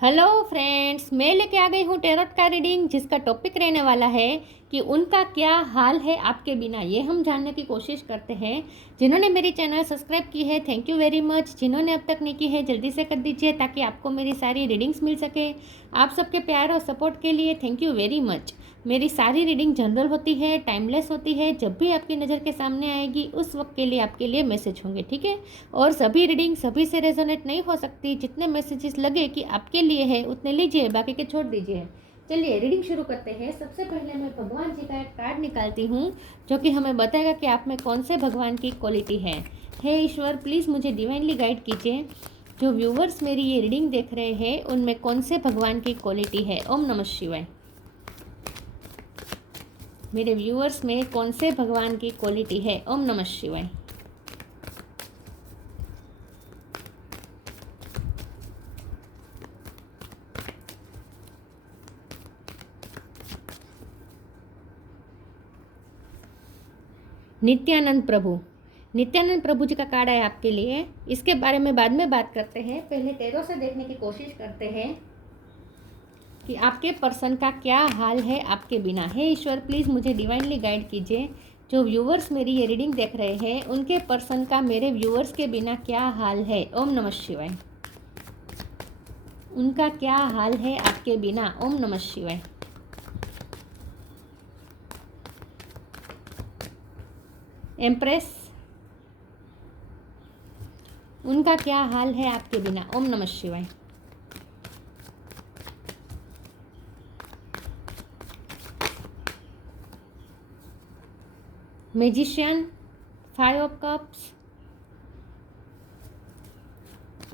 Hello friends, मैं लेके आ गई हूँ टेरोट का रीडिंग, जिसका टॉपिक रहने वाला है कि उनका क्या हाल है आपके बिना। ये हम जानने की कोशिश करते हैं। जिन्होंने मेरी चैनल सब्सक्राइब की है, थैंक यू वेरी मच। जिन्होंने अब तक नहीं की है, जल्दी से कर दीजिए ताकि आपको मेरी सारी रीडिंग्स मिल सके। आप सबके प्यार और सपोर्ट के लिए थैंक यू वेरी मच। मेरी सारी रीडिंग जनरल होती है, टाइमलेस होती है। जब भी आपकी नज़र के सामने आएगी उस वक्त के लिए आपके लिए मैसेज होंगे, ठीक है। और सभी रीडिंग सभी से रेजोनेट नहीं हो सकती। जितने मैसेजेस लगे कि आपके लिए है उतने लीजिए, बाकी के छोड़ दीजिए। चलिए रीडिंग शुरू करते हैं। सबसे पहले मैं भगवान जी का एक कार्ड निकालती हूँ, जो कि हमें बताएगा कि आप में कौन से भगवान की क्वालिटी है। हे ईश्वर, प्लीज़ मुझे डिवाइनली गाइड कीजिए। जो व्यूवर्स मेरी ये रीडिंग देख रहे हैं उनमें कौन से भगवान की क्वालिटी है। ओम नमः शिवाय। मेरे व्यूअर्स में कौन से भगवान की क्वालिटी है। ओम नमः शिवाय। नित्यानंद प्रभु। नित्यानंद प्रभु जी का कार्ड है आपके लिए। इसके बारे में बाद में बात करते हैं। पहले टैरो से देखने की कोशिश करते हैं कि आपके पर्सन का क्या हाल है आपके बिना। हे ईश्वर, प्लीज़ मुझे डिवाइनली गाइड कीजिए। जो व्यूवर्स मेरी ये रीडिंग देख रहे हैं उनके पर्सन का मेरे व्यूवर्स के बिना क्या हाल है। ओम नमः शिवाय। उनका क्या हाल है आपके बिना। ओम नमः शिवाय। एम्प्रेस, उनका क्या हाल है आपके बिना। ओम नमः शिवाय। मैजिशियन, 5 ऑफ कप्स,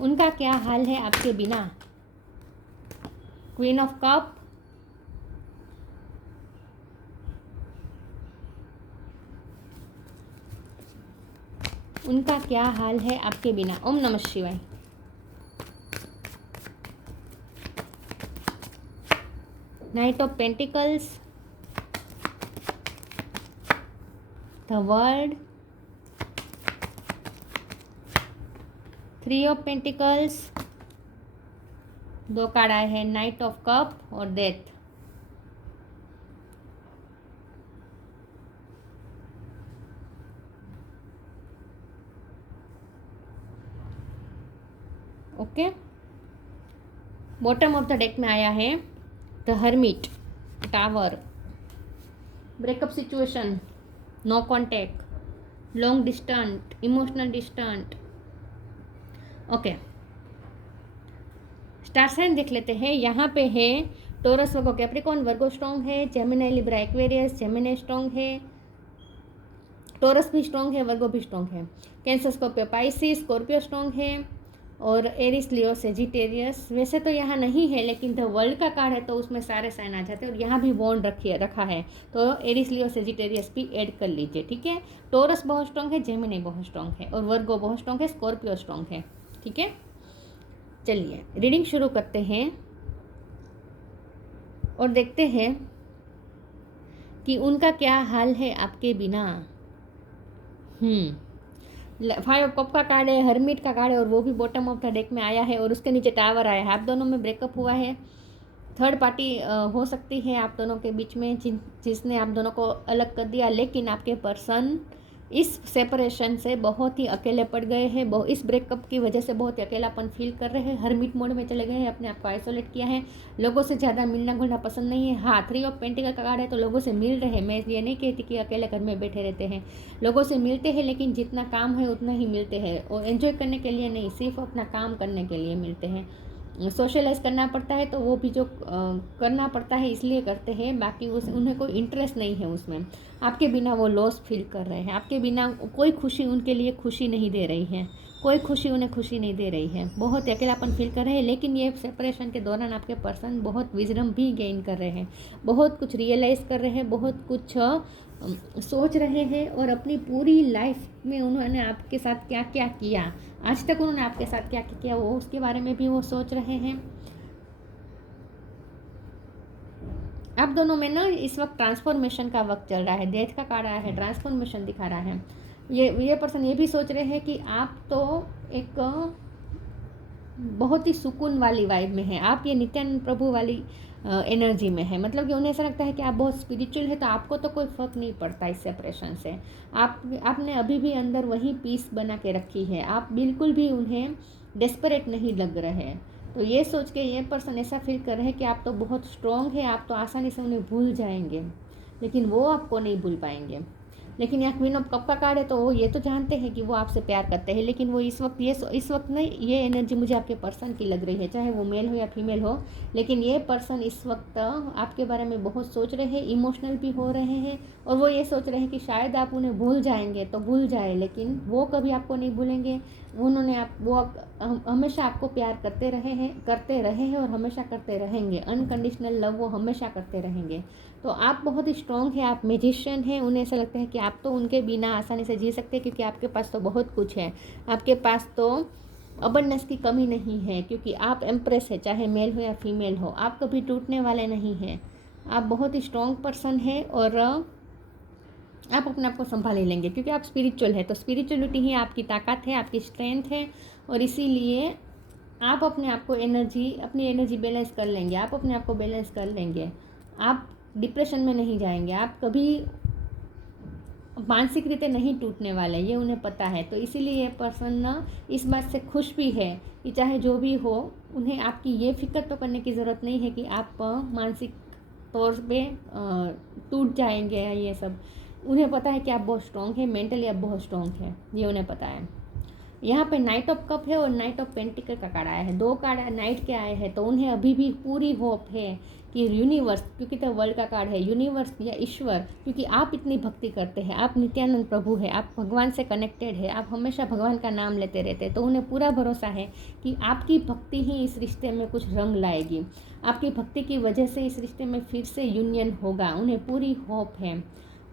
उनका क्या हाल है आपके बिना। क्वीन ऑफ कप, उनका क्या हाल है आपके बिना। ओम नमः शिवाय। Knight of pentacles, the world, 3 of pentacles, दो कार्ड आए हैं, नाइट ऑफ कप और death. Okay, bottom of the deck में आया है the hermit, tower, breakup situation, no contact, long distant, emotional distant. Okay, star sign देख लेते हैं। यहाँ पे है Taurus, Virgo, Capricorn, Virgo strong है, Gemini, Libra, Aquarius, Gemini strong है, टोरस भी स्ट्रॉन्ग है, वर्गो भी स्ट्रॉन्ग है, cancer, Scorpio, Pisces, Scorpio strong है, और एरिस, लियो, सेजिटेरियस। वैसे तो यहाँ नहीं है, लेकिन द वर्ल्ड का कार्ड है तो उसमें सारे साइन आ जाते हैं, और यहाँ भी बॉन्ड रखा है तो एरिस, लियो, सेजिटेरियस भी ऐड कर लीजिए, ठीक है। टोरस बहुत स्ट्रॉन्ग है, जेमिनी बहुत स्ट्रॉन्ग है, और वर्गो बहुत स्ट्रॉन्ग है, स्कॉर्पियो स्ट्रॉन्ग है, ठीक है। चलिए रीडिंग शुरू करते हैं और देखते हैं कि उनका क्या हाल है आपके बिना। 5 ऑफ कप का कार्ड है, हर्मिट का कार्ड है, और वो भी बॉटम ऑफ द डेक में आया है, और उसके नीचे टावर आया है। आप दोनों में ब्रेकअप हुआ है। थर्ड पार्टी हो सकती है आप दोनों के बीच में, जिसने आप दोनों को अलग कर दिया, लेकिन आपके पर्सन इस सेपरेशन से बहुत ही अकेले पड़ गए हैं। इस ब्रेकअप की वजह से बहुत ही अकेलापन फील कर रहे हैं, हर्मिट मोड में चले गए हैं, अपने आप को आइसोलेट किया है, लोगों से ज़्यादा मिलना घुलना पसंद नहीं है। हाँ, 3 ऑफ पेंटिकल का कार्ड है तो लोगों से मिल रहे हैं। मैं ये नहीं कहती कि अकेले घर में बैठे रहते हैं, लोगों से मिलते हैं, लेकिन जितना काम है उतना ही मिलते हैं, और एंजॉय करने के लिए नहीं, सिर्फ अपना काम करने के लिए मिलते हैं। सोशलाइज करना पड़ता है तो वो भी जो करना पड़ता है इसलिए करते हैं, बाकी उन्हें कोई इंटरेस्ट नहीं है उसमें। आपके बिना वो लॉस फील कर रहे हैं, आपके बिना कोई खुशी उनके लिए खुशी नहीं दे रही है, कोई खुशी उन्हें खुशी नहीं दे रही है, बहुत अकेलापन फील कर रहे हैं। लेकिन ये सेपरेशन के दौरान आपके पर्सन बहुत विजडम भी गेन कर रहे हैं, बहुत कुछ रियलाइज़ कर रहे हैं, बहुत कुछ सोच रहे हैं, और अपनी पूरी लाइफ में उन्होंने आपके साथ क्या क्या किया, आज तक उन्होंने आपके साथ क्या क्या किया, वो उसके बारे में भी वो सोच रहे हैं। आप दोनों में ना इस वक्त ट्रांसफॉर्मेशन का वक्त चल रहा है। डेथ का कार्ड आया है, ट्रांसफॉर्मेशन दिखा रहा है। ये पर्सन ये भी सोच रहे हैं कि आप तो एक बहुत ही सुकून वाली वाइब में है, आप ये नित्यानंद प्रभु वाली एनर्जी में है। मतलब कि उन्हें ऐसा लगता है कि आप बहुत स्पिरिचुअल है, तो आपको तो कोई फ़र्क नहीं पड़ता इस सेपरेशन से। आपने अभी भी अंदर वही पीस बना के रखी है, आप बिल्कुल भी उन्हें डेस्परेट नहीं लग रहे हैं। तो ये सोच के ये पर्सन ऐसा फील कर रहे हैं कि आप तो बहुत स्ट्रॉन्ग है, आप तो आसानी से उन्हें भूल जाएंगे, लेकिन वो आपको नहीं भूल पाएंगे। लेकिन यहाँ क्वीन ऑफ कप का कार्ड है, तो वो ये तो जानते हैं कि वो आपसे प्यार करते हैं, लेकिन वो इस वक्त नहीं, ये एनर्जी मुझे आपके पर्सन की लग रही है, चाहे वो मेल हो या फीमेल हो। लेकिन ये पर्सन इस वक्त आपके बारे में बहुत सोच रहे हैं, इमोशनल भी हो रहे हैं, और वो ये सोच रहे हैं कि शायद आप उन्हें भूल जाएंगे तो भूल जाए, लेकिन वो कभी आपको नहीं भूलेंगे। वो हमेशा आपको प्यार करते रहे हैं और हमेशा करते रहेंगे। अनकंडीशनल लव वो हमेशा करते रहेंगे। तो आप बहुत ही स्ट्रॉन्ग हैं, आप मैजिशियन हैं। उन्हें ऐसा लगता है कि आप तो उनके बिना आसानी से जी सकते हैं, क्योंकि आपके पास तो बहुत कुछ है, आपके पास तो अबंडेंस की कमी नहीं है, क्योंकि आप एम्प्रेस है, चाहे मेल हो या फीमेल हो, आप कभी टूटने वाले नहीं हैं। आप बहुत ही स्ट्रॉन्ग पर्सन है, और आप अपने आप को संभाल ही लेंगे, क्योंकि आप स्पिरिचुअल है। तो स्पिरिचुअलिटी ही आपकी ताकत है, आपकी स्ट्रेंथ है, और इसीलिए आप अपने आप को अपनी एनर्जी बैलेंस कर लेंगे, आप अपने आप को बैलेंस कर लेंगे। आप डिप्रेशन में नहीं जाएंगे, आप कभी मानसिक रीते नहीं टूटने वाले, ये उन्हें पता है। तो इसीलिए ये पर्सन ना इस बात से खुश भी है कि चाहे जो भी हो, उन्हें आपकी ये फिक्र तो करने की ज़रूरत नहीं है कि आप मानसिक तौर पे टूट जाएंगे या ये सब। उन्हें पता है कि आप बहुत स्ट्रॉन्ग है, मेंटली आप बहुत स्ट्रॉन्ग है, ये उन्हें पता है। यहाँ पे नाइट ऑफ कप है और नाइट ऑफ पेंटिकल का कार्ड आया है, 2 कार्ड नाइट के आए हैं। तो उन्हें अभी भी पूरी होप है कि यूनिवर्स, क्योंकि तो वर्ल्ड का कार्ड है, यूनिवर्स या ईश्वर, क्योंकि आप इतनी भक्ति करते हैं, आप नित्यानंद प्रभु है, आप भगवान से कनेक्टेड है, आप हमेशा भगवान का नाम लेते रहते हैं। तो उन्हें पूरा भरोसा है कि आपकी भक्ति ही इस रिश्ते में कुछ रंग लाएगी, आपकी भक्ति की वजह से इस रिश्ते में फिर से यूनियन होगा। उन्हें पूरी होप है,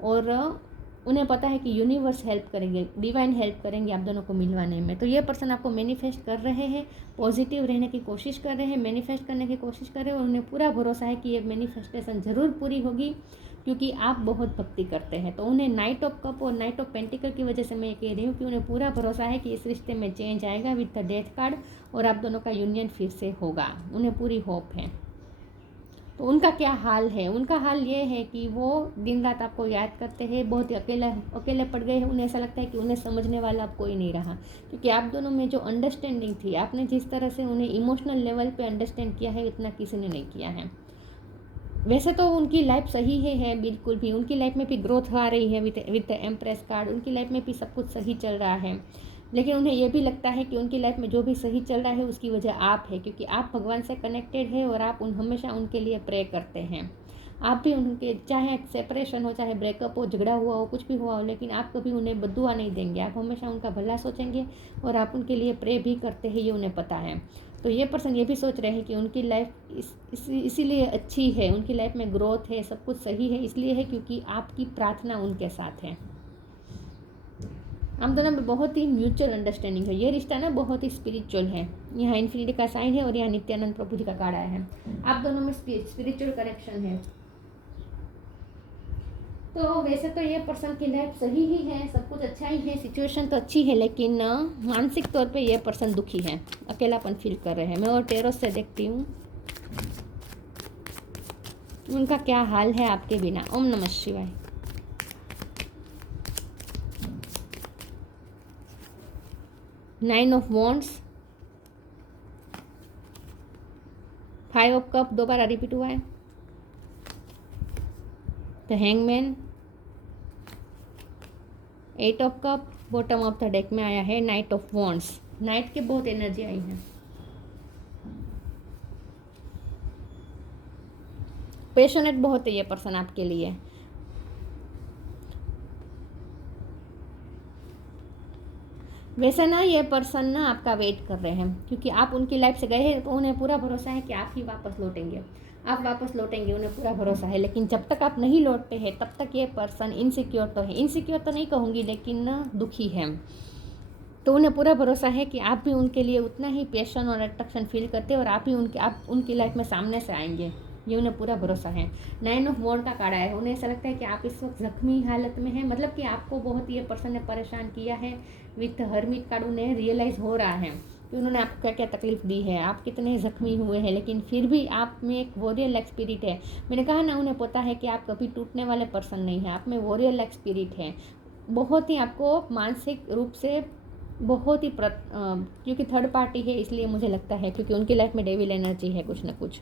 और उन्हें पता है कि यूनिवर्स हेल्प करेंगे, डिवाइन हेल्प करेंगे आप दोनों को मिलवाने में। तो ये पर्सन आपको मैनिफेस्ट कर रहे हैं, पॉजिटिव रहने की कोशिश कर रहे हैं, मैनिफेस्ट करने की कोशिश कर रहे हैं, और उन्हें पूरा भरोसा है कि ये मैनिफेस्टेशन ज़रूर पूरी होगी, क्योंकि आप बहुत भक्ति करते हैं। तो उन्हें नाइट ऑफ कप और नाइट ऑफ पेंटिकल की वजह से मैं ये कह रही हूँ कि उन्हें पूरा भरोसा है कि इस रिश्ते में चेंज आएगा विद द डेथ कार्ड, और आप दोनों का यूनियन फिर से होगा। उन्हें पूरी होप है। तो उनका क्या हाल है? उनका हाल ये है कि वो दिन रात आपको याद करते हैं, बहुत ही अकेले पड़ गए हैं। उन्हें ऐसा लगता है कि उन्हें समझने वाला अब कोई नहीं रहा, क्योंकि आप दोनों में जो अंडरस्टैंडिंग थी, आपने जिस तरह से उन्हें इमोशनल लेवल पे अंडरस्टैंड किया है, इतना किसी ने नहीं किया है। वैसे तो उनकी लाइफ सही है बिल्कुल भी, उनकी लाइफ में भी ग्रोथ आ रही है विद द एम्प्रेस कार्ड, उनकी लाइफ में भी सब कुछ सही चल रहा है। लेकिन उन्हें ये भी लगता है कि उनकी लाइफ में जो भी सही चल रहा है उसकी वजह आप है, क्योंकि आप भगवान से कनेक्टेड है, और आप हमेशा उनके लिए प्रे करते हैं। आप भी उनके, चाहे सेपरेशन हो, चाहे ब्रेकअप हो, झगड़ा हुआ हो, कुछ भी हुआ हो, लेकिन आप कभी उन्हें बद्दुआ नहीं देंगे, आप हमेशा उनका भला सोचेंगे, और आप उनके लिए प्रे भी करते हैं, ये उन्हें पता है। तो ये पर्सन ये भी सोच रहे हैं कि उनकी लाइफ इसीलिए अच्छी है, उनकी लाइफ में ग्रोथ है, सब कुछ सही है, इसलिए है क्योंकि आपकी प्रार्थना उनके साथ है। हम दोनों में बहुत ही म्यूचुअल अंडरस्टैंडिंग है। ये रिश्ता ना बहुत ही स्पिरिचुअल है। यहाँ इन्फिनिटी का साइन है, और यहाँ नित्यानंद प्रभु जी का कार्ड आया है। आप दोनों में स्पिरिचुअल कनेक्शन है। तो वैसे तो ये पर्सन की लाइफ सही ही है, सब कुछ अच्छा ही है, सिचुएशन तो अच्छी है, लेकिन मानसिक तौर पे ये पर्सन दुखी है, अकेलापन फील कर रहे हैं। मैं और टेरो से देखती हूँ उनका क्या हाल है आपके बिना। ओम नमः शिवाय। Nine of wands, 5 of cup 2 bar repeat हुआ है, the hangman, 8 of cup, bottom of the deck में आया है नाइट ऑफ वॉन्ड्स। नाइट की बहुत एनर्जी आई है। पैशनेट बहुत है ये पर्सन आपके लिए। वैसे ना ये पर्सन ना आपका वेट कर रहे हैं, क्योंकि आप उनकी लाइफ से गए हैं, तो उन्हें पूरा भरोसा है कि आप ही वापस लौटेंगे, आप वापस लौटेंगे, उन्हें पूरा भरोसा है। लेकिन जब तक आप नहीं लौटते हैं, तब तक ये पर्सन इनसिक्योर तो है, इनसिक्योर तो नहीं कहूँगी, लेकिन ना दुखी है। तो उन्हें पूरा भरोसा है कि आप भी उनके लिए उतना ही पैशन और अट्रैक्शन फील करते हैं, और आप उनकी लाइफ में सामने से आएंगे, ये उन्हें पूरा भरोसा है। 9 ऑफ वॉन्ड का कार्ड है। उन्हें ऐसा लगता है कि आप इस वक्त जख्मी हालत में हैं, मतलब कि आपको बहुत ये पर्सन ने परेशान किया है। विथ हर्मिट कार्ड उन्हें रियलाइज़ हो रहा है कि उन्होंने आपको क्या क्या तकलीफ़ दी है, आप कितने ज़ख्मी हुए हैं, लेकिन फिर भी आप में एक वॉरियर लाइक स्पिरिट है। मैंने कहा ना, उन्हें पता है कि आप कभी टूटने वाले पर्सन नहीं हैं, आप में वॉरियर लाइक स्पिरिट है। बहुत ही आपको मानसिक रूप से बहुत ही क्योंकि थर्ड पार्टी है इसलिए मुझे लगता है, क्योंकि उनकी लाइफ में डेविल एनर्जी है कुछ ना कुछ।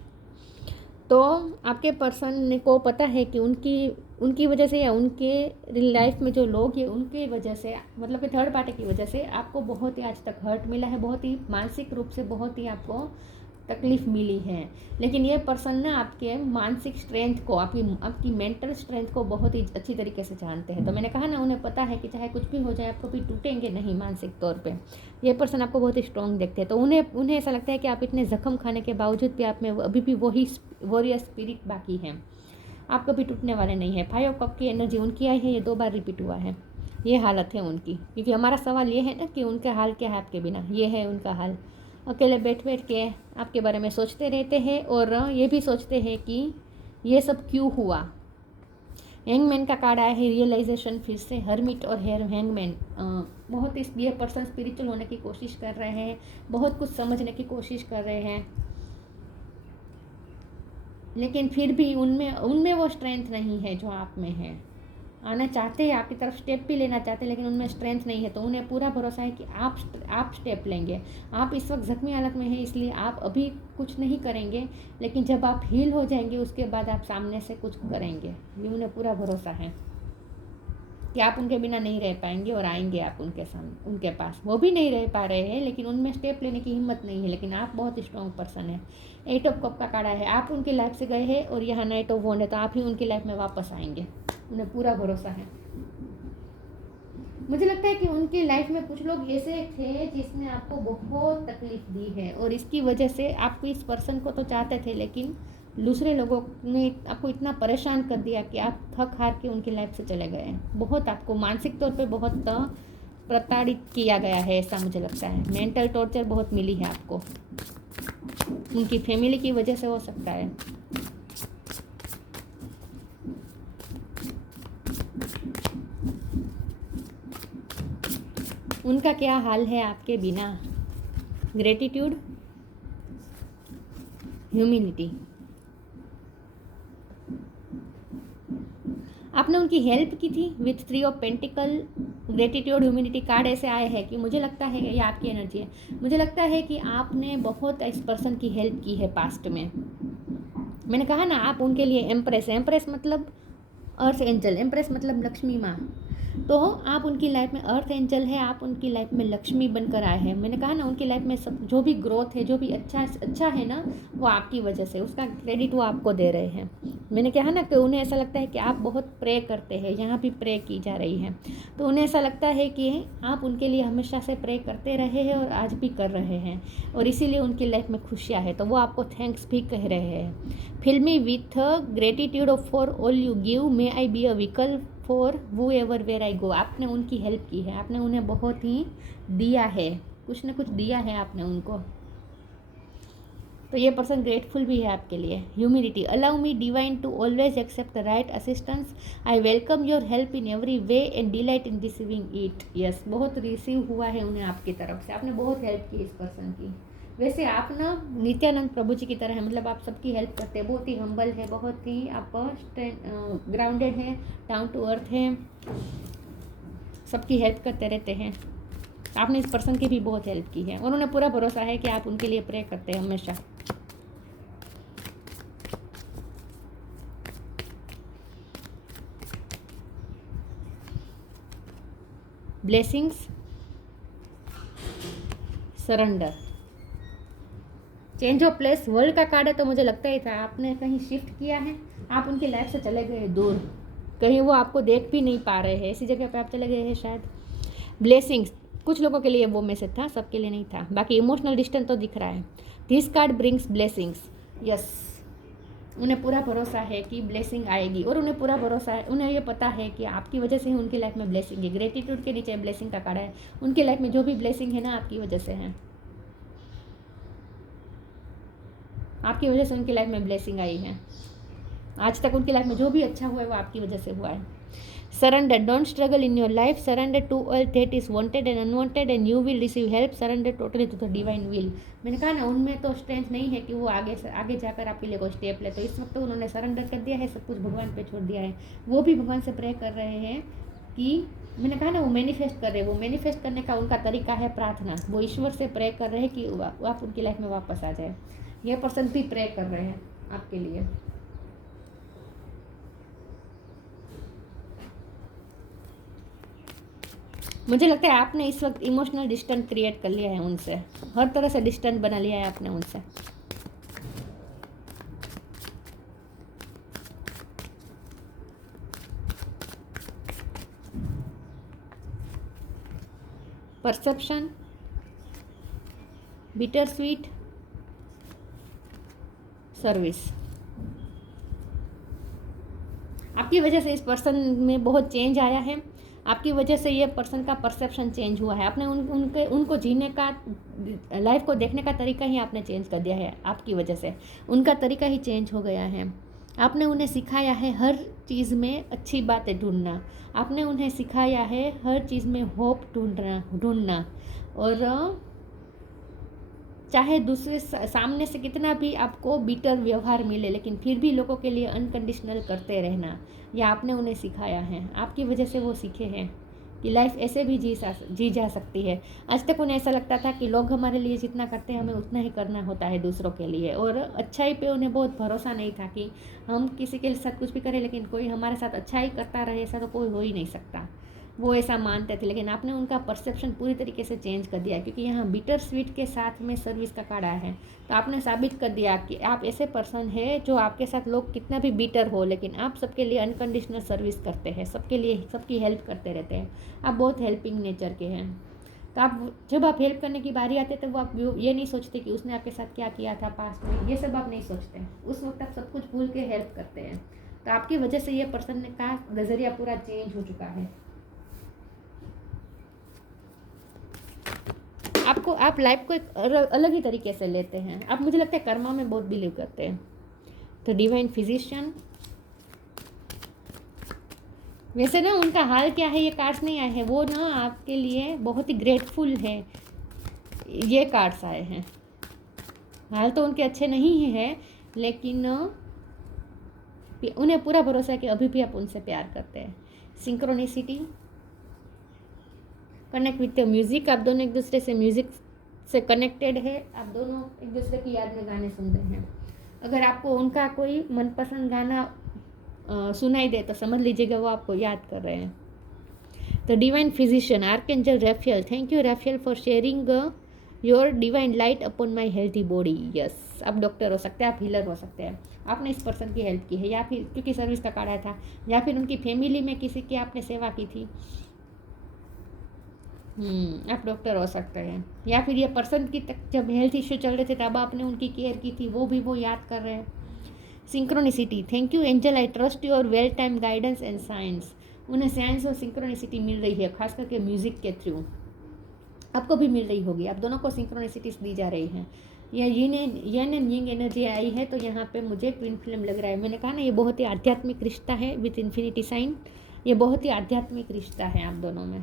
तो आपके पर्सन को पता है कि उनकी वजह से या उनके लाइफ में जो लोग हैं उनकी वजह से, मतलब कि थर्ड पार्टी की वजह से आपको बहुत ही आज तक हर्ट मिला है, बहुत ही मानसिक रूप से बहुत ही आपको तकलीफ़ मिली है। लेकिन ये पर्सन ना आपके मानसिक स्ट्रेंथ को, आपकी मेंटल स्ट्रेंथ को बहुत ही अच्छी तरीके से जानते हैं। तो मैंने कहा ना, उन्हें पता है कि चाहे कुछ भी हो जाए आप कभी टूटेंगे नहीं मानसिक तौर पे। ये पर्सन आपको बहुत ही स्ट्रॉन्ग देखते हैं। तो उन्हें ऐसा लगता है कि आप इतने ज़ख्म खाने के बावजूद भी आप में अभी भी वही वॉरियर स्पिरिट बाकी है, आप कभी टूटने वाले नहीं है। 5 ऑफ कप की एनर्जी उनकी आई है, ये 2 बार रिपीट हुआ है। ये हालत है उनकी, क्योंकि हमारा सवाल ये है ना कि उनका हाल क्या है आपके बिना। ये है उनका हाल। अकेले बैठ बैठ के आपके बारे में सोचते रहते हैं और ये भी सोचते हैं कि ये सब क्यों हुआ। हैंगमैन का कार्ड आया है, रियलाइजेशन फिर से। हर्मिट और हैंगमैन, बहुत ये पर्सन स्पिरिचुअल होने की कोशिश कर रहे हैं, बहुत कुछ समझने की कोशिश कर रहे हैं, लेकिन फिर भी उनमें वो स्ट्रेंथ नहीं है जो आप में है। आना चाहते हैं, आपकी तरफ स्टेप भी लेना चाहते हैं, लेकिन उनमें स्ट्रेंथ नहीं है। तो उन्हें पूरा भरोसा है कि आप स्टेप लेंगे। आप इस वक्त ज़ख्मी हालत में हैं, इसलिए आप अभी कुछ नहीं करेंगे, लेकिन जब आप हील हो जाएंगे उसके बाद आप सामने से कुछ करेंगे। ये उन्हें पूरा भरोसा है कि आप उनके बिना नहीं रह पाएंगे और आएंगे आप उनके पास। वो भी नहीं रह पा रहे हैं, लेकिन उनमें स्टेप लेने की हिम्मत नहीं है, लेकिन आप बहुत स्ट्रॉन्ग पर्सन है। 8 ऑफ कप का कार्ड है, आप उनकी लाइफ से गए हैं और यहाँ नाइट ऑफ वॉन्ड है, तो आप ही उनकी लाइफ में वापस आएंगे। उन्हें पूरा भरोसा है। मुझे लगता है कि उनकी लाइफ में कुछ लोग ऐसे थे जिसने आपको बहुत तकलीफ दी है, और इसकी वजह से आप इस पर्सन को तो चाहते थे, लेकिन दूसरे लोगों ने आपको इतना परेशान कर दिया कि आप थक हार के उनकी लाइफ से चले गए। बहुत आपको मानसिक तौर पे बहुत प्रताड़ित किया गया है, ऐसा मुझे लगता है। मेंटल टॉर्चर बहुत मिली है आपको, उनकी फैमिली की वजह से हो सकता है। उनका क्या हाल है आपके बिना। Gratitude, humility. आपने उनकी हेल्प की थी with 3 of pentacle. Gratitude, humility card ऐसे आए हैं कि मुझे लगता है ये आपकी एनर्जी है। मुझे लगता है कि आपने बहुत इस पर्सन की हेल्प की है पास्ट में। मैंने कहा ना, आप उनके लिए एम्प्रेस मतलब अर्थ एंजल, एम्प्रेस मतलब लक्ष्मी माँ। तो आप उनकी लाइफ में अर्थ एंजल है, आप उनकी लाइफ में लक्ष्मी बनकर आए हैं। मैंने कहा ना, उनकी लाइफ में सब जो भी ग्रोथ है, जो भी अच्छा है ना, वो आपकी वजह से, उसका क्रेडिट वो आपको दे रहे हैं। मैंने कहा ना कि उन्हें ऐसा लगता है कि आप बहुत प्रे करते हैं, यहाँ भी प्रे की जा रही है, तो उन्हें ऐसा लगता है कि आप उनके लिए हमेशा से प्रे करते रहे हैं और आज भी कर रहे हैं, और इसीलिए उनकी लाइफ में खुशियाँ है, तो वो आपको थैंक्स भी कह रहे हैं। Fill me with gratitude for all you give, may I be a vehicle for whoever where I go. आपने उनकी हेल्प की है, आपने उन्हें बहुत ही दिया है, कुछ ना कुछ दिया है आपने उनको, तो ये पर्सन ग्रेटफुल भी है आपके लिए। Humility, allow me divine to always accept the right assistance, I welcome your help in every way and delight in receiving it. Yes, बहुत रिसीव हुआ है उन्हें आपकी तरफ से, आपने बहुत हेल्प की इस पर्सन की। वैसे आप ना नित्यानंद प्रभु जी की तरह है, मतलब आप सबकी हेल्प करते हैं, बहुत ही हम्बल है, बहुत ही आप ग्राउंडेड है, डाउन टू अर्थ है, सबकी हेल्प करते रहते हैं। आपने इस पर्सन की भी बहुत हेल्प की है और उन्हें पूरा भरोसा है कि आप उनके लिए प्रे करते हैं हमेशा। Blessings, surrender, change of place. World का कार्ड है, तो मुझे लगता ही था आपने कहीं शिफ्ट किया है, आप उनकी लाइफ से चले गए दूर, कहीं वो आपको देख भी नहीं पा रहे हैं, ऐसी जगह पे आप चले गए हैं शायद। ब्लेसिंग्स, कुछ लोगों के लिए वो मैसेज था, सबके लिए नहीं था। बाकी इमोशनल डिस्टेंस तो दिख रहा है। This card brings blessings. Yes, उन्हें पूरा भरोसा है कि ब्लेसिंग आएगी, और उन्हें पूरा भरोसा है, उन्हें ये पता है कि आपकी वजह से ही उनकी लाइफ में ब्लेसिंग है। ग्रेटिट्यूड के नीचे ब्लेसिंग का कार्ड है, उनकी लाइफ में जो भी ब्लेसिंग है ना, आपकी वजह से है, आपकी वजह से उनकी लाइफ में ब्लेसिंग आई है। आज तक उनकी लाइफ में जो भी अच्छा हुआ है वो आपकी वजह से हुआ है। Surrender. Don't struggle in your life. Surrender to all that is wanted and unwanted and you will receive help. Surrender totally to the divine will. मैंने कहा ना उनमें तो स्ट्रेंथ नहीं है कि वो आगे जाकर आपके लिए कोई स्टेप ले, तो इस वक्त तो उन्होंने सरेंडर कर दिया है, सब कुछ भगवान पे छोड़ दिया है। वो भी भगवान से प्रे कर रहे हैं कि मैंने कहा ना वो मैनिफेस्ट कर रहे हैं। वो मैनिफेस्ट करने का उनका तरीका है प्रार्थना। वो ईश्वर से प्रे कर रहे हैं कि आप उनकी लाइफ में वापस आ जाए। ये पर्सन भी प्रे कर रहे हैं आपके लिए। मुझे लगता है आपने इस वक्त इमोशनल डिस्टेंस क्रिएट कर लिया है उनसे, हर तरह से डिस्टेंस बना लिया है आपने उनसे। Perception, bitter sweet, service. आपकी वजह से इस पर्सन में बहुत चेंज आया है। आपकी वजह से ये पर्सन का परसेप्शन चेंज हुआ है। आपने उनको जीने का, लाइफ को देखने का तरीका ही आपने चेंज कर दिया है। आपकी वजह से उनका तरीका ही चेंज हो गया है। आपने उन्हें सिखाया है हर चीज़ में अच्छी बातें ढूंढना। आपने उन्हें सिखाया है हर चीज़ में होप ढूंढना और चाहे दूसरे सामने से कितना भी आपको बीटर व्यवहार मिले, लेकिन फिर भी लोगों के लिए अनकंडीशनल करते रहना, यह आपने उन्हें सिखाया है। आपकी वजह से वो सीखे हैं कि लाइफ ऐसे भी जी जा सकती है। आज तक उन्हें ऐसा लगता था कि लोग हमारे लिए जितना करते हैं हमें उतना ही करना होता है दूसरों के लिए, और अच्छाई पे उन्हें बहुत भरोसा नहीं था कि हम किसी के साथ कुछ भी करें लेकिन कोई हमारे साथ अच्छाई करता रहे, ऐसा तो कोई हो ही नहीं सकता। वो ऐसा मानते थे, लेकिन आपने उनका परसेप्शन पूरी तरीके से चेंज कर दिया, क्योंकि यहाँ बिटर स्वीट के साथ में सर्विस का कार्ड आया है। तो आपने साबित कर दिया कि आप ऐसे पर्सन है जो आपके साथ लोग कितना भी बिटर हो लेकिन आप सबके लिए अनकंडीशनल सर्विस करते हैं, सबके लिए सबकी हेल्प करते रहते हैं। आप बहुत हेल्पिंग नेचर के हैं। तो आप जब आप हेल्प करने की बारी आते तो वो आप ये नहीं सोचते कि उसने आपके साथ क्या किया था पास्ट में, ये सब आप नहीं सोचते। उस वक्त आप सब कुछ भूल के हेल्प करते हैं। तो आपकी वजह से ये पर्सन का नज़रिया पूरा चेंज हो चुका है। आप लाइफ को एक अलग ही तरीके से लेते हैं। आप, मुझे लगता है, कर्मा में बहुत बिलीव करते हैं। तो डिवाइन फिजिशियन, वैसे ना उनका हाल क्या है ये कार्ड्स नहीं आए हैं, वो ना आपके लिए बहुत ही ग्रेटफुल है, ये कार्ड्स आए हैं। हाल तो उनके अच्छे नहीं है लेकिन उन्हें पूरा भरोसा है कि अभी भी आप उनसे प्यार करते हैं। Synchronicity, connect with the music, आप दोनों एक दूसरे से म्यूज़िक से कनेक्टेड है। आप दोनों एक दूसरे की याद में गाने सुन रहे हैं। अगर आपको उनका कोई मनपसंद गाना सुनाई दे तो समझ लीजिएगा वो आपको याद कर रहे हैं। तो divine physician, archangel Raphael, thank you Raphael for sharing your divine light upon my healthy body. Yes, आप डॉक्टर हो सकते हैं, आप हीलर हो सकते हैं। आपने इस पर्सन की हेल्प की है, या फिर क्योंकि सर्विस का कार्ड आया था, या फिर उनकी फैमिली में किसी की आपने सेवा की थी। आप डॉक्टर हो सकते हैं, या फिर ये पर्सन की तक जब हेल्थ इश्यू चल रहे थे तब आपने उनकी केयर की थी, वो याद कर रहे हैं। Synchronicity, thank you angel, I trust your well time guidance and science. उन्हें साइंस और सिंक्रोनिसिटी मिल रही है, खास करके म्यूज़िक के थ्रू। आपको भी मिल रही होगी, आप दोनों को सिंक्रोनिसिटीज दी जा रही हैं। या यन एंड यंग एनर्जी आई है, तो यहाँ पे मुझे ट्विन फ्लेम लग रहा है। मैंने कहा ना ये बहुत ही आध्यात्मिक रिश्ता है विथ इन्फिनिटी साइन। ये बहुत ही आध्यात्मिक रिश्ता है आप दोनों में।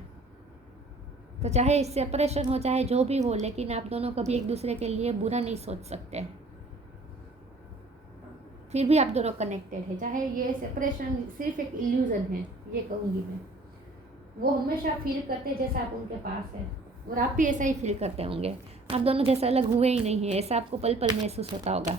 तो चाहे सेपरेशन हो चाहे जो भी हो, लेकिन आप दोनों कभी एक दूसरे के लिए बुरा नहीं सोच सकते। फिर भी आप दोनों कनेक्टेड है, चाहे ये सेपरेशन सिर्फ एक इल्यूजन है, ये कहूँगी मैं। वो हमेशा फील करते हैं जैसा आप उनके पास है, और आप भी ऐसा ही फील करते होंगे। आप दोनों जैसे अलग हुए ही नहीं है, ऐसा आपको पल पल महसूस होता होगा।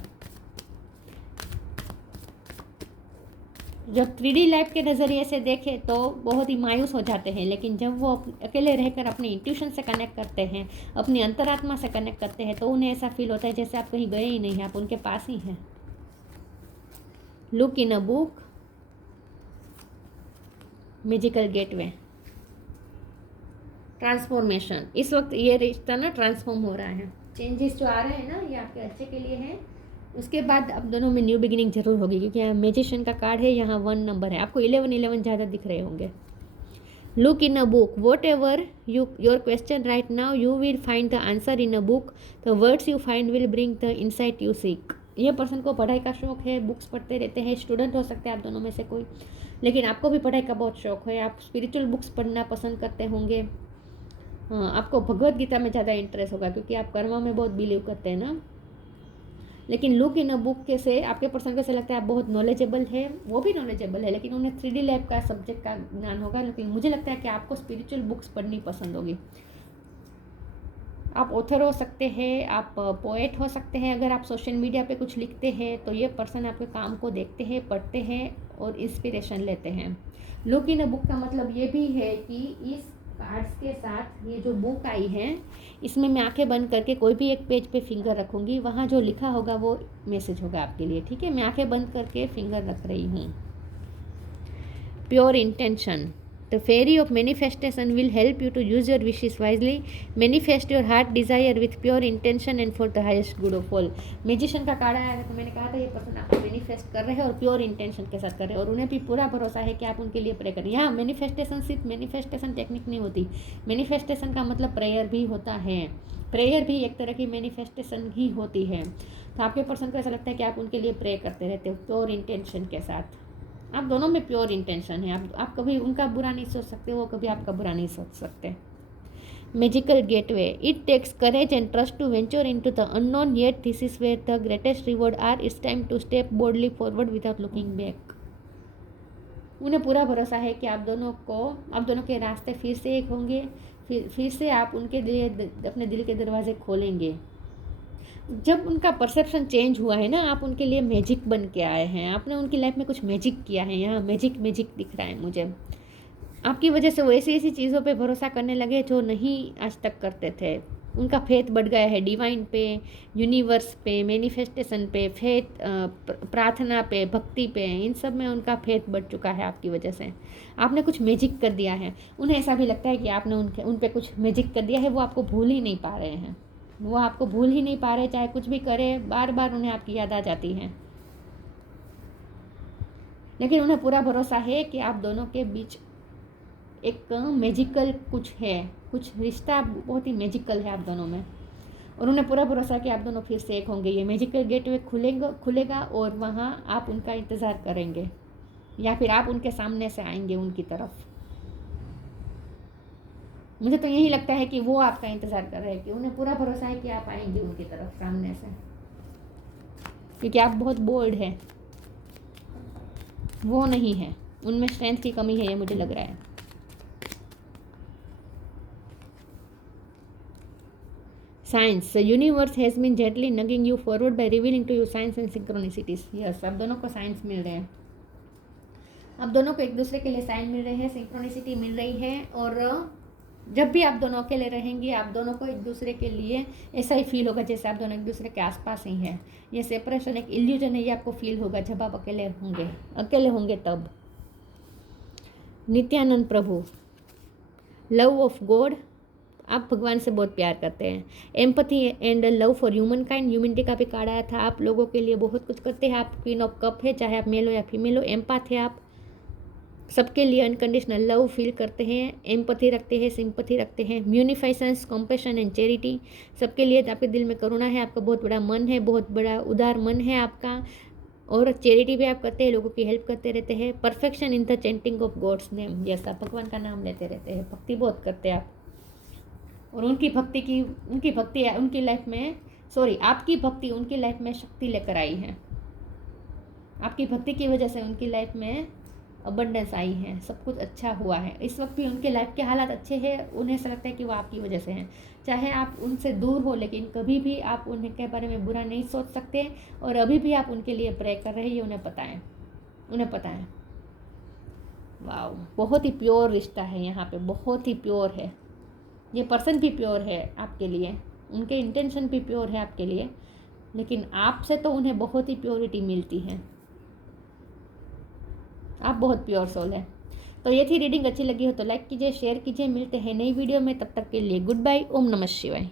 जब 3D लाइफ के नज़रिए से देखें तो बहुत ही मायूस हो जाते हैं, लेकिन जब वो अकेले रहकर अपनी इंट्यूशन से कनेक्ट करते हैं, अपनी अंतरात्मा से कनेक्ट करते हैं, तो उन्हें ऐसा फील होता है जैसे आप कहीं गए ही नहीं हैं, आप उनके पास ही हैं। Look in a book, magical gateway, transformation. इस वक्त ये रिश्ता ना ट्रांसफॉर्म हो रहा है। चेंजेस जो आ रहे हैं ना ये आपके अच्छे के लिए हैं। उसके बाद अब दोनों में न्यू बिगिनिंग जरूर होगी, क्योंकि यहाँ मैजिशियन का कार्ड है, यहाँ 1 नंबर है। आपको 11 ज़्यादा दिख रहे होंगे। Look in a book, what ever your question right now you will find the answer in a book. The words you find will bring the insight you seek. ये पर्सन को पढ़ाई का शौक़ है, बुक्स पढ़ते रहते हैं, स्टूडेंट हो सकते हैं आप दोनों में से कोई, लेकिन आपको भी पढ़ाई का बहुत शौक़ है, आप स्पिरिचुअल बुक्स पढ़ना पसंद करते होंगे। हाँ, आपको भगवद गीता में ज़्यादा इंटरेस्ट होगा क्योंकि आप कर्म में बहुत बिलीव करते हैं ना। लेकिन लुक इन अ बुक के से आपके पर्सन को ऐसा लगता है आप बहुत नॉलेजेबल है, वो भी नॉलेजेबल है, लेकिन उन्हें 3D लैब का सब्जेक्ट का ज्ञान होगा। लेकिन मुझे लगता है कि आपको स्पिरिचुअल बुक्स पढ़नी पसंद होगी। आप ऑथर हो सकते हैं, आप पोएट हो सकते हैं। अगर आप सोशल मीडिया पे कुछ लिखते हैं तो ये पर्सन आपके काम को देखते हैं, पढ़ते हैं और इंस्पिरेशन लेते हैं। लुक इन अ बुक का मतलब ये भी है कि इस कार्ड्स के साथ ये जो बुक आई है, इसमें मैं आंखें बंद करके कोई भी एक पेज पे फिंगर रखूँगी, वहाँ जो लिखा होगा वो मैसेज होगा आपके लिए, ठीक है। मैं आंखें बंद करके फिंगर रख रही हूँ। Pure intention. The fairy of manifestation will help you to use your wishes wisely. Manifest your heart desire with pure intention and for the highest good of all. Magician का कार्ड आया है तो मैंने कहा था ये पर्सन आपको manifest कर रहे हैं और प्योर इंटेंशन के साथ कर रहे हैं और उन्हें भी पूरा भरोसा है कि आप उनके लिए प्रे करें। यहाँ मैनिफेस्टेशन सिर्फ मैनिफेस्टेशन टेक्निक नहीं होती, मैनिफेस्टेशन का मतलब प्रेयर भी होता है। प्रेयर भी एक तरह की मैनिफेस्टेशन ही होती है। तो आपके पर्सन को ऐसा लगता है कि आप उनके लिए प्रे करते रहते हो प्योर इंटेंशन के साथ। आप दोनों में प्योर इंटेंशन है। आप कभी उनका बुरा नहीं सोच सकते, वो कभी आपका बुरा नहीं सोच सकते। Magical gateway. It takes courage and trust to venture into the unknown, yet this is where the greatest reward are. It's time to step boldly forward without looking back. उन्हें पूरा भरोसा है कि आप दोनों के रास्ते फिर से एक होंगे, फिर से आप उनके लिए अपने दिल के दरवाजे खोलेंगे। जब उनका परसेप्शन चेंज हुआ है ना, आप उनके लिए मैजिक बन के आए हैं, आपने उनकी लाइफ में कुछ मैजिक किया है। यहाँ मैजिक दिख रहा है मुझे। आपकी वजह से वो ऐसी चीज़ों पे भरोसा करने लगे जो नहीं आज तक करते थे। उनका फेथ बढ़ गया है डिवाइन पे, यूनिवर्स पे, मैनिफेस्टेशन पे, फेथ प्रार्थना पे, भक्ति पे, इन सब में उनका फेथ बढ़ चुका है आपकी वजह से। आपने कुछ मैजिक कर दिया है। उन्हें ऐसा भी लगता है कि आपने उन पे कुछ मैजिक कर दिया है। वो आपको भूल ही नहीं पा रहे हैं, वो आपको भूल ही नहीं पा रहे। चाहे कुछ भी करे, बार बार उन्हें आपकी याद आ जाती है, लेकिन उन्हें पूरा भरोसा है कि आप दोनों के बीच एक मैजिकल कुछ है, कुछ रिश्ता बहुत ही मैजिकल है आप दोनों में। और उन्हें पूरा भरोसा है कि आप दोनों फिर से एक होंगे। ये मैजिकल गेटवे खुलेगा और वहाँ आप उनका इंतज़ार करेंगे या फिर आप उनके सामने से आएंगे उनकी तरफ। मुझे तो यही लगता है कि वो आपका इंतज़ार कर रहे हैं, कि उन्हें पूरा भरोसा है कि आप आएंगे उनकी तरफ सामने से, क्योंकि आप बहुत बोल्ड है, वो नहीं है। उनमें स्ट्रेंथ की कमी है, ये मुझे लग रहा है। Science. The universe has been gently nagging you forward by revealing to you science and synchronicities. Yes, आप दोनों को साइंस मिल रहे हैं, आप दोनों को एक दूसरे के लिए साइन मिल रहे हैं, सिंक्रोनिसिटी मिल रही है। और जब भी आप दोनों अकेले रहेंगे, आप दोनों को एक दूसरे के लिए ऐसा ही फील होगा जैसे आप दोनों एक दूसरे के आसपास ही हैं। ये सेपरेशन एक इल्यूजन है, ये आपको फील होगा जब आप अकेले होंगे तब। Nityanand Prabhu. Love of God. आप भगवान से बहुत प्यार करते हैं। Empathy and love for humankind. Humanity का भी कार्ड आया था। आप लोगों के लिए बहुत कुछ करते हैं। आप क्वीन ऑफ कप है, चाहे आप मेल हो या फीमेल हो। एम्पैथ है, आप सबके लिए अनकंडीशनल लव फील करते हैं, एम्पैथी रखते हैं, सिंपैथी रखते हैं। म्यूनिफाइसेंस, कंपैशन एंड चैरिटी। सबके लिए आपके दिल में करुणा है, आपका बहुत बड़ा मन है, बहुत बड़ा उदार मन है आपका। और चैरिटी भी आप करते हैं, लोगों की हेल्प करते रहते हैं। Perfection in the chanting of god's name. Yes, आप भगवान का नाम लेते रहते हैं, भक्ति बहुत करते हैं आप। और आपकी भक्ति उनकी लाइफ में शक्ति लेकर आई है। आपकी भक्ति की वजह से उनकी लाइफ में अबंडेंस आई है, सब कुछ अच्छा हुआ है। इस वक्त भी उनके लाइफ के हालात अच्छे हैं, उन्हें ऐसा लगता है कि वो आपकी वजह से हैं। चाहे आप उनसे दूर हो, लेकिन कभी भी आप उनके बारे में बुरा नहीं सोच सकते। और अभी भी आप उनके लिए प्रे कर रहे हैं, ये उन्हें पता है। वाह, बहुत ही प्योर रिश्ता है यहाँ पे, बहुत ही प्योर है। ये पर्सन भी प्योर है आपके लिए, उनके इंटेंशन भी प्योर है आपके लिए, लेकिन आपसे तो उन्हें बहुत ही प्योरिटी मिलती है। आप बहुत प्योर सोल है। तो ये थी रीडिंग। अच्छी लगी हो तो लाइक कीजिए, शेयर कीजिए। मिलते हैं नई वीडियो में, तब तक के लिए गुड बाय। ओम नमः शिवाय।